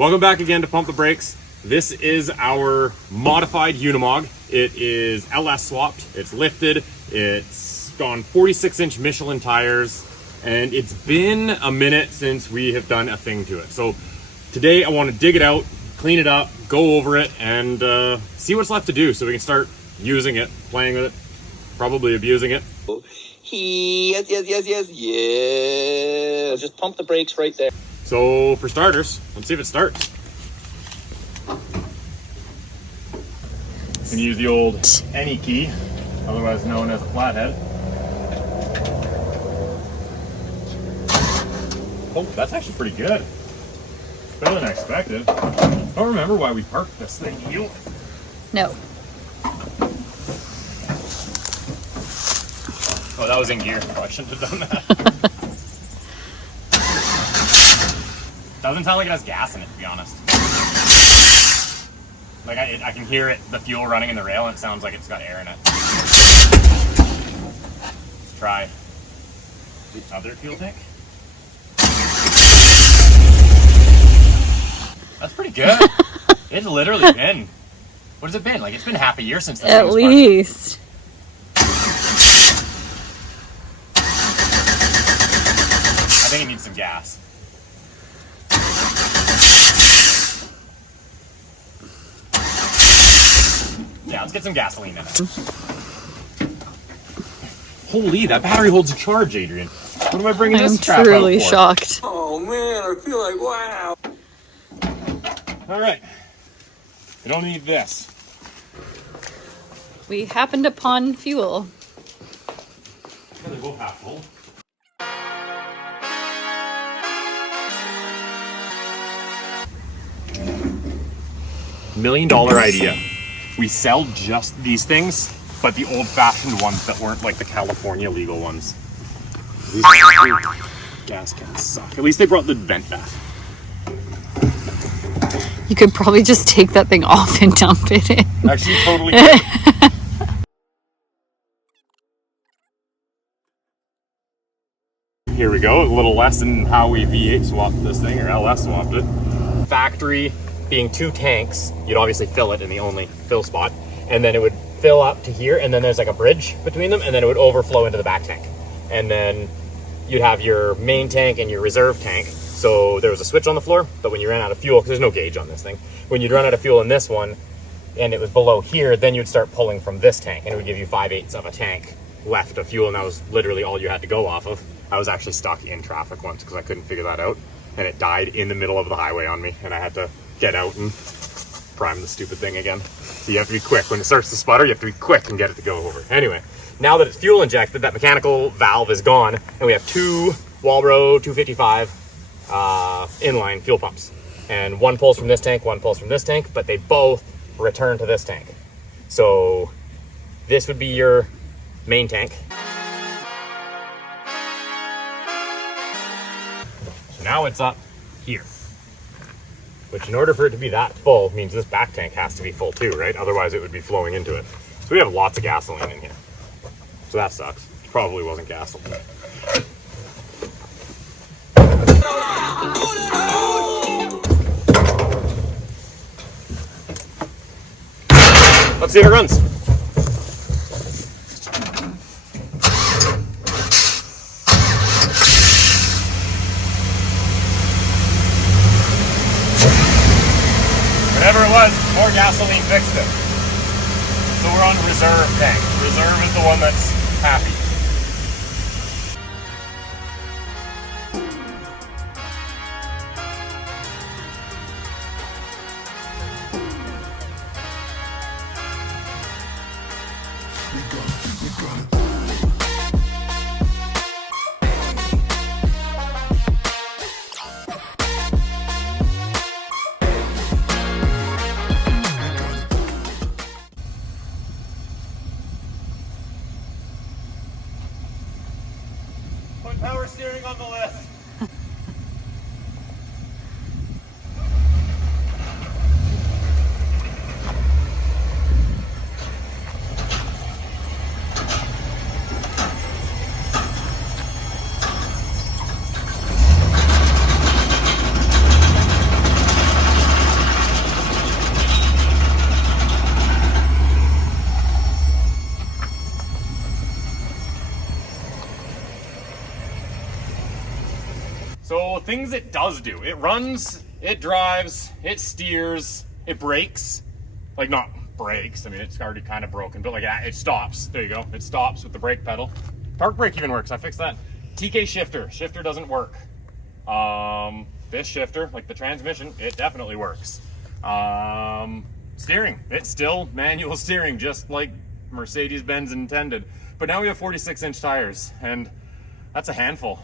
Welcome back again to Pump the Brakes. This is our modified Unimog. It is LS swapped, it's lifted, it's gone 46-inch Michelin tires, and it's been a minute since we have done a thing to it. So today I want to dig it out, clean it up, go over it, and see what's left to do so we can start using it, playing with it, probably abusing it. Yes. Just pump the brakes right there. So for starters, let's see if it starts. You can use the old any key, otherwise known as a flathead. Oh, that's actually pretty good. Better than I expected. I don't remember why we parked this thing. You? No. Oh, that was in gear. Probably shouldn't have done that. Doesn't sound like it has gas in it, to be honest. Like I can hear it, the fuel running in the rail, and it sounds like it's got air in it. Let's try the other fuel tank. That's pretty good. It's literally been, what has it been? Like it's been half a year since this thing was parked. At least. I think it needs some gas. Yeah, let's get some gasoline in it. Holy, that battery holds a charge, Adrian. What am I bringing this crap out for? I'm truly shocked. Oh man, I feel like wow. All right, we don't need this. We happened upon fuel. Yeah, they're both half full. $1 million idea. We sell just these things, but the old-fashioned ones that weren't like the California legal ones. These gas cans suck. At least they brought the vent back. You could probably just take that thing off and dump it in. Actually, totally could. Here we go, a little lesson how we V8 swapped this thing, or LS swapped it. Factory being 2 tanks, you'd obviously fill it in the only fill spot, and then it would fill up to here, and then there's like a bridge between them, and then it would overflow into the back tank. And then you'd have your main tank and your reserve tank. So there was a switch on the floor, but when you ran out of fuel, because there's no gauge on this thing, when you'd run out of fuel in this one, and it was below here, then you'd start pulling from this tank, and it would give you 5/8 of a tank left of fuel, and that was literally all you had to go off of. I was actually stuck in traffic once because I couldn't figure that out, and it died in the middle of the highway on me, and I had to get out and prime the stupid thing again. So you have to be quick. When it starts to sputter, you have to be quick and get it to go over. Anyway, now that it's fuel injected, that mechanical valve is gone, and we have 2 Walbro 255 inline fuel pumps. And one pulls from this tank, one pulls from this tank, but they both return to this tank. So this would be your main tank. So now it's up here. Which in order for it to be that full means this back tank has to be full too, right? Otherwise it would be flowing into it. So we have lots of gasoline in here. So that sucks. Probably wasn't gasoline. Let's see if it runs. Whatever it was, more gasoline fixed it. So we're on reserve tank. Reserve is the one that's happy. Put power steering on the list. So things it does do, it runs, it drives, it steers, it brakes. Like not brakes, I mean it's already kind of broken, but like it stops. There you go, it stops with the brake pedal. Park brake even works, I fixed that. TK shifter doesn't work. This shifter, like the transmission, it definitely works. Steering, it's still manual steering, just like Mercedes-Benz intended. But now we have 46-inch tires, and that's a handful.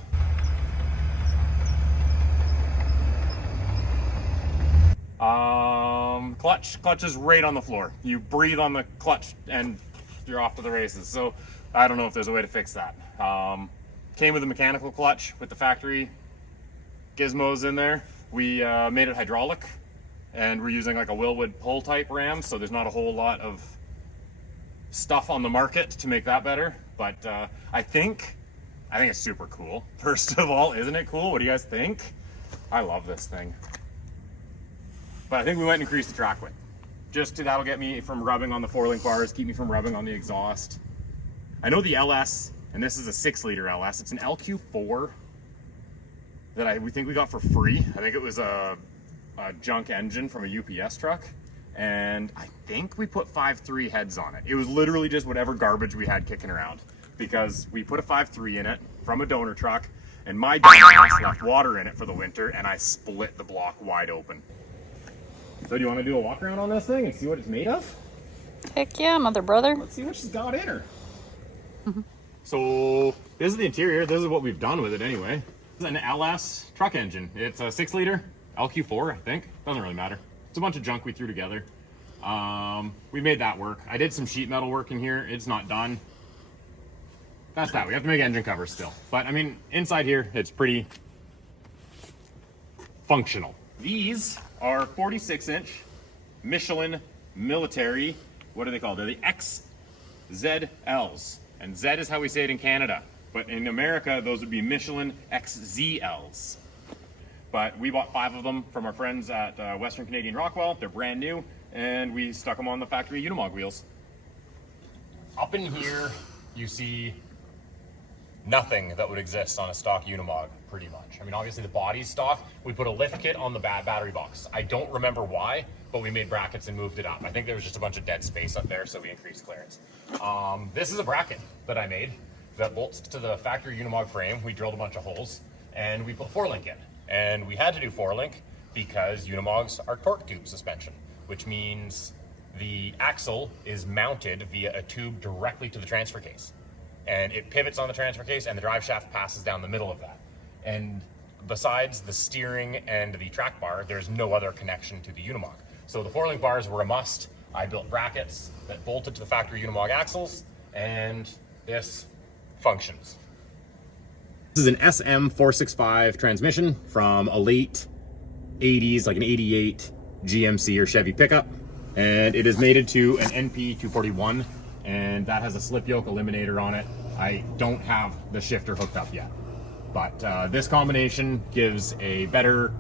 Clutch is right on the floor. You breathe on the clutch and you're off to the races. So I don't know if there's a way to fix that. Came with a mechanical clutch with the factory gizmos in there. We made it hydraulic, and we're using like a Wilwood pull type ram, so there's not a whole lot of stuff on the market to make that better. But I think it's super cool. First of all, isn't it cool? What do you guys think? I love this thing. But I think we might increase the track width. That'll get me from rubbing on the 4-link bars, keep me from rubbing on the exhaust. I know the LS, and this is a 6-liter LS. It's an LQ4 that we think we got for free. I think it was a junk engine from a UPS truck. And I think we put 5.3 heads on it. It was literally just whatever garbage we had kicking around, because we put a 5.3 in it from a donor truck, and my dumbass left water in it for the winter, and I split the block wide open. So do you want to do a walk around on this thing and see what it's made of? Heck yeah, mother brother. Let's see what she's got in her. So this is the interior. This is what we've done with it anyway. This is an LS truck engine. It's a 6-liter LQ4, I think. Doesn't really matter. It's a bunch of junk we threw together. We made that work. I did some sheet metal work in here. It's not done. That's that. We have to make engine covers still. But I mean, inside here, it's pretty functional. These are 46-inch Michelin military, what do they called? They're the XZLs. And Z is how we say it in Canada. But in America, those would be Michelin XZLs. But we bought 5 of them from our friends at Western Canadian Rockwell. They're brand new, and we stuck them on the factory Unimog wheels. Up in here, you see nothing that would exist on a stock Unimog, pretty much. I mean, obviously the body's stock. We put a lift kit on the battery box. I don't remember why, but we made brackets and moved it up. I think there was just a bunch of dead space up there, so we increased clearance. This is a bracket that I made that bolts to the factory Unimog frame. We drilled a bunch of holes, and we put 4-link in. And we had to do 4-link because Unimogs are torque tube suspension, which means the axle is mounted via a tube directly to the transfer case. And it pivots on the transfer case, and the drive shaft passes down the middle of that. And besides the steering and the track bar, there's no other connection to the Unimog. So the 4-link bars were a must. I built brackets that bolted to the factory Unimog axles, and this functions. This is an SM465 transmission from a late 80s, like an 88 GMC or Chevy pickup. And it is mated to an NP241. And that has a slip yoke eliminator on it. I don't have the shifter hooked up yet, but this combination gives a better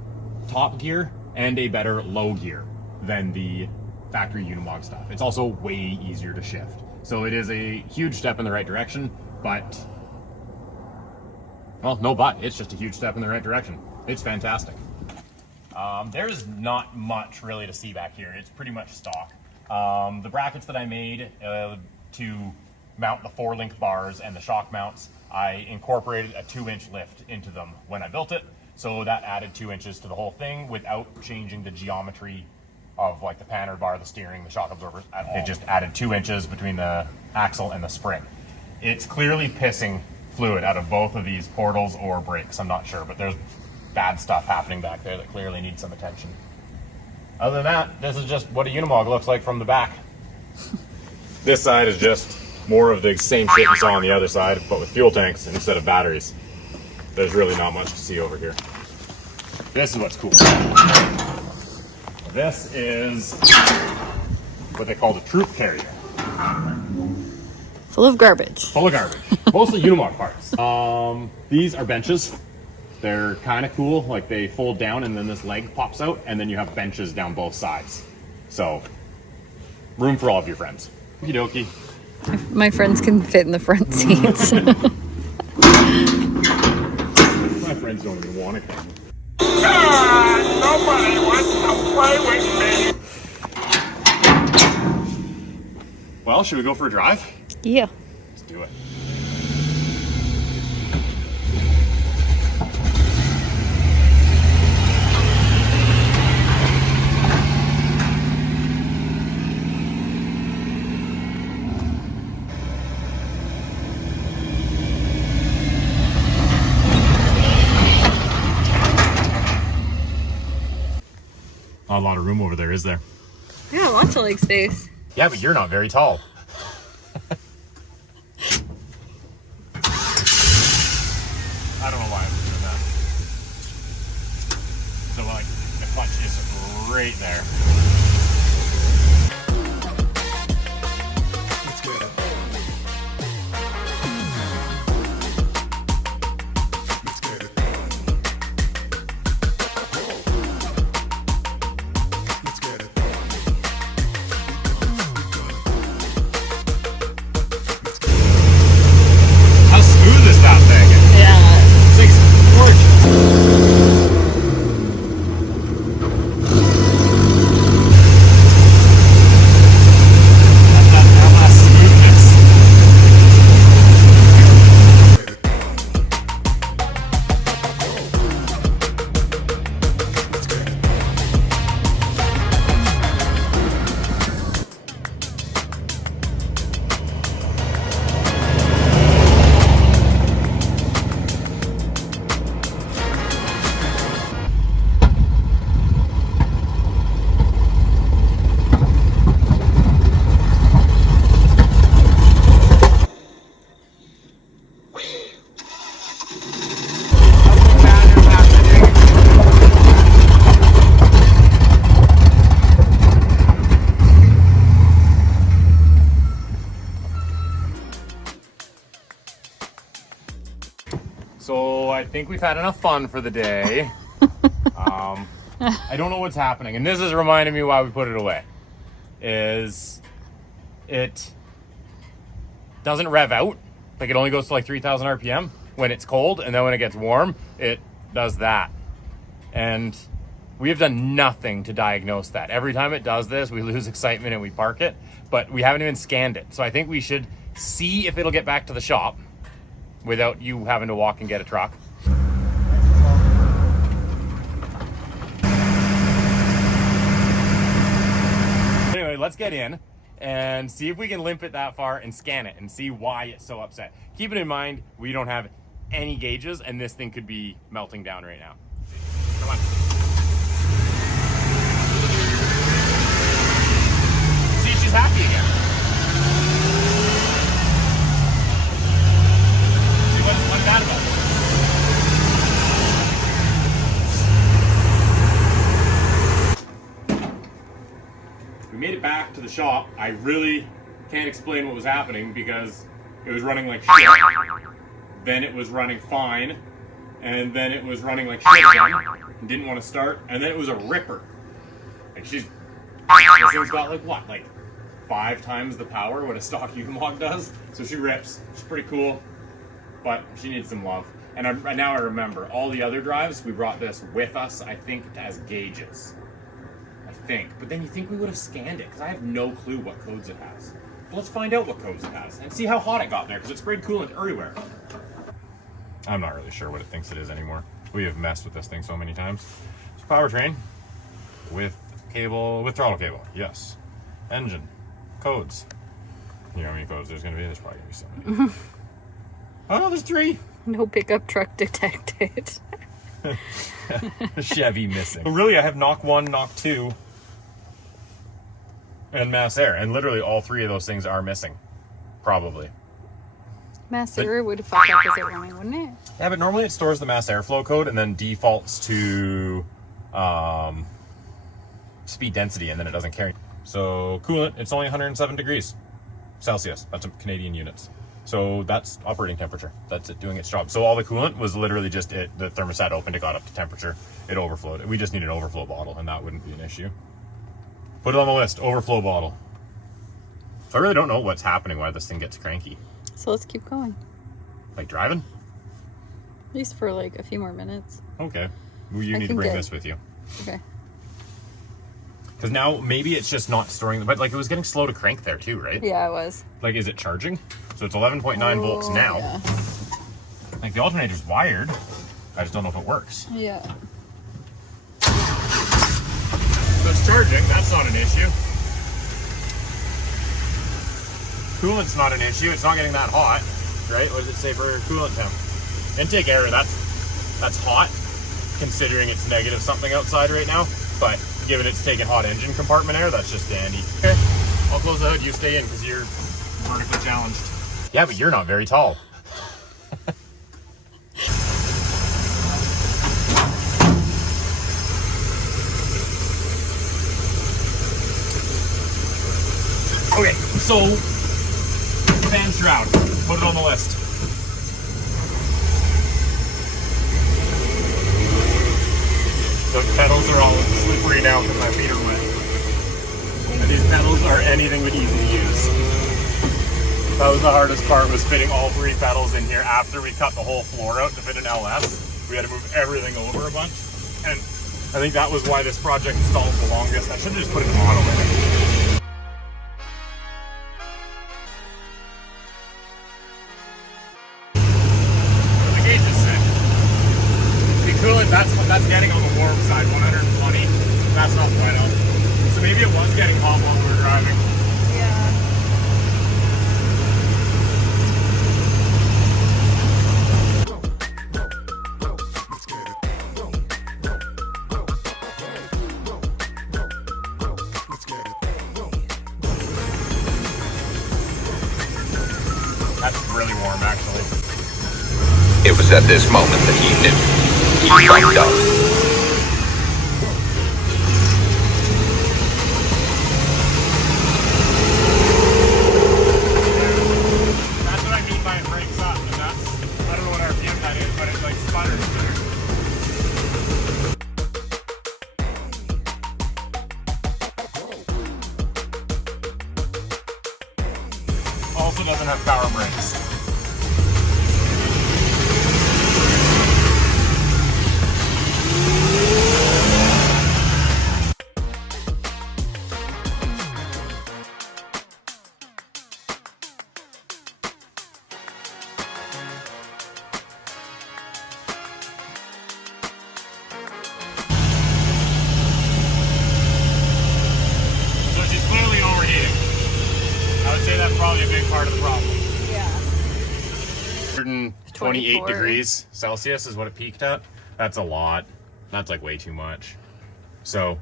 top gear and a better low gear than the factory Unimog stuff. It's also way easier to shift. So it is a huge step in the right direction, but, well, no but, it's just a huge step in the right direction. It's fantastic. There's not much really to see back here. It's pretty much stock. The brackets that I made to mount the 4-link bars and the shock mounts, I incorporated a 2-inch lift into them when I built it. So that added 2 inches to the whole thing without changing the geometry of like the panner bar, the steering, the shock absorbers at all. It just added 2 inches between the axle and the spring. It's clearly pissing fluid out of both of these portals or brakes. I'm not sure, but there's bad stuff happening back there that clearly needs some attention. Other than that, this is just what a Unimog looks like from the back. This side is just more of the same shit you saw on the other side, but with fuel tanks instead of batteries. There's really not much to see over here. This is what's cool. This is what they call the troop carrier. Full of garbage. Full of garbage. Mostly Unimog parts. These are benches. They're kind of cool. Like they fold down and then this leg pops out and then you have benches down both sides. So, room for all of your friends. Okie dokie. My friends can fit in the front seats. My friends friends don't even want to come. Nobody wants to play with me. Well, should we go for a drive? Yeah. Let's do it. Not a lot of room over there, is there? Yeah, lots of leg space. Yeah, but you're not very tall. I don't know why I was doing that. So like, the clutch is right there. Let's get it. Let's get it. Let's get it. How smooth is that thing? Yeah. This thing's gorgeous. That smoothness. So I think we've had enough fun for the day. I don't know what's happening, and this is reminding me why we put it away. Is it doesn't rev out, like it only goes to like 3,000 RPM when it's cold, and then when it gets warm, it does that. And we have done nothing to diagnose that. Every time it does this, we lose excitement and we park it, but we haven't even scanned it. So I think we should see if it'll get back to the shop without you having to walk and get a truck. Anyway, let's get in and see if we can limp it that far and scan it and see why it's so upset. Keeping in mind, we don't have any gauges and this thing could be melting down right now. Come on. See, she's happy again. What's that about? We made it back to the shop. I really can't explain what was happening because it was running like shit. Then it was running fine. And then it was running like shit again. And didn't want to start. And then it was a ripper. Like this thing's got like what? Like 5 times the power what a stock Unimog does. So she rips. She's pretty cool. But she needs some love. And now I remember, all the other drives, we brought this with us, I think, as gauges. I think. But then you think we would have scanned it, because I have no clue what codes it has. But let's find out what codes it has, and see how hot it got there, because it sprayed coolant everywhere. I'm not really sure what it thinks it is anymore. We have messed with this thing so many times. It's a powertrain with cable, with throttle cable, yes. Engine, codes. You know how many codes there's going to be? There's probably going to be so many. Oh no, there's 3. No pickup truck detected. Chevy missing. So really, I have knock 1, knock 2, and mass air, and literally all 3 of those things are missing, probably. Mass air would fuck up as it running, wouldn't it? Yeah, but normally it stores the mass airflow code and then defaults to speed density, and then it doesn't carry. So coolant, it's only 107 degrees Celsius. That's in Canadian units. So that's operating temperature. That's it doing its job. So all the coolant was literally just the thermostat opened, it got up to temperature, it overflowed. We just need an overflow bottle, and that wouldn't be an issue. Put it on the list, overflow bottle. So I really don't know what's happening, why this thing gets cranky. So let's keep going. Like driving? least for like a few more minutes. Okay. Well, you I need to can bring get- this with you. Okay. Because now maybe it's just not storing, but like it was getting slow to crank there too, right? Yeah, it was. Like, is it charging? So it's 11.9 volts now. Yeah. Like the alternator's wired. I just don't know if it works. Yeah. So it's charging, that's not an issue. Coolant's not an issue, it's not getting that hot, right? What does it say for coolant temp? Intake air, that's hot, considering it's negative something outside right now, but given it's taking hot engine compartment air, that's just dandy. Okay, I'll close the hood, you stay in, because you're vertically challenged. Yeah, but you're not very tall. Okay, so fan shroud, put it on the list. The pedals are all slippery now because my feet are wet. And these pedals are anything but easy to use. That was the hardest part, was fitting all 3 pedals in here after we cut the whole floor out to fit an LS. We had to move everything over a bunch. And I think that was why this project stalled the longest. I should have just put a model in it. Coolant, that's getting on the warm side, 120. That's not quite up. So maybe it was getting hot while we were driving. Yeah. That's really warm, actually. It was at this moment that he knew. He fucked up. That's what I mean by it breaks up. And that's, I don't know what RPM that is, but it like sputters. Also doesn't have power brakes. So she's clearly overheating. I would say that's probably a big part of the problem. Yeah. 128 24. degrees Celsius is what it peaked at. That's a lot. That's like way too much. So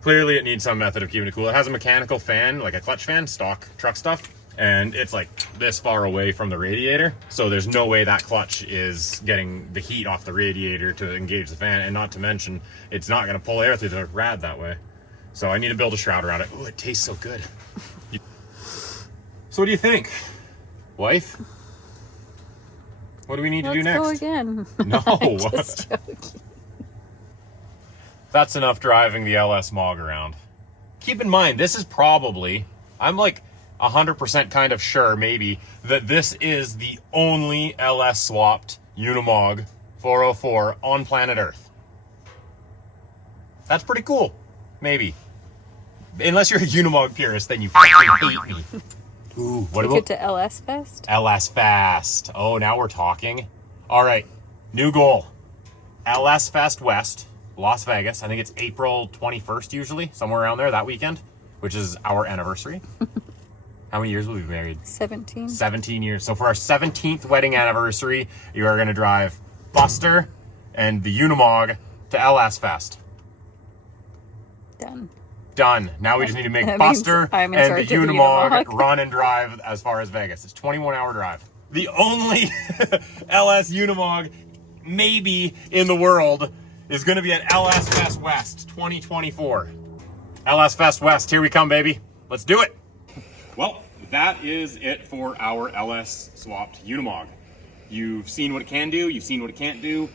clearly it needs some method of keeping it cool. It has a mechanical fan, like a clutch fan, stock truck stuff, and it's like this far away from the radiator. So there's no way that clutch is getting the heat off the radiator to engage the fan, and not to mention, it's not gonna pull air through the rad that way. So I need to build a shroud around it. Ooh, it tastes so good. So what do you think, wife? What do we need to do Let's next? go again. No. Just joking. That's enough driving the LS Mog around. Keep in mind, this is probably, I'm like 100% kind of sure maybe, that this is the only LS swapped Unimog 404 on planet Earth. That's pretty cool. Maybe. Unless you're a Unimog purist, then you fucking hate me. Ooh, what Take about it to LS Fest. LS Fest? Oh, now we're talking. All right, new goal. LS Fest West, Las Vegas. I think it's April 21st usually, somewhere around there, that weekend, which is our anniversary. How many years will we be married? 17. 17 years. So for our 17th wedding anniversary, you are going to drive Buster and the Unimog to LS Fest. Done. Done. Now we just need to make That means Buster I'm in and the charge of the Unimog Unimog. run and drive as far as Vegas. It's a 21-hour drive. The only LS Unimog maybe in the world is going to be at LS Fest West 2024. LS Fest West, here we come, baby. Let's do it. Well, that is it for our LS swapped Unimog. You've seen what it can do. You've seen what it can't do.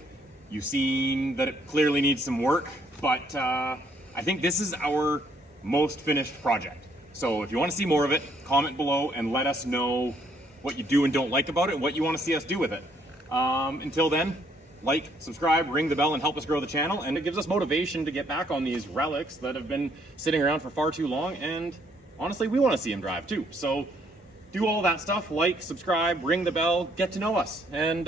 You've seen that it clearly needs some work, but I think this is our most finished project. So if you want to see more of it, comment below and let us know what you do and don't like about it and what you want to see us do with it. Until then, like, subscribe, ring the bell, and help us grow the channel. And it gives us motivation to get back on these relics that have been sitting around for far too long. And honestly, we want to see them drive too. So do all that stuff, like, subscribe, ring the bell, get to know us. And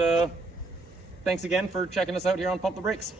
thanks again for checking us out here on Pump the Brakes.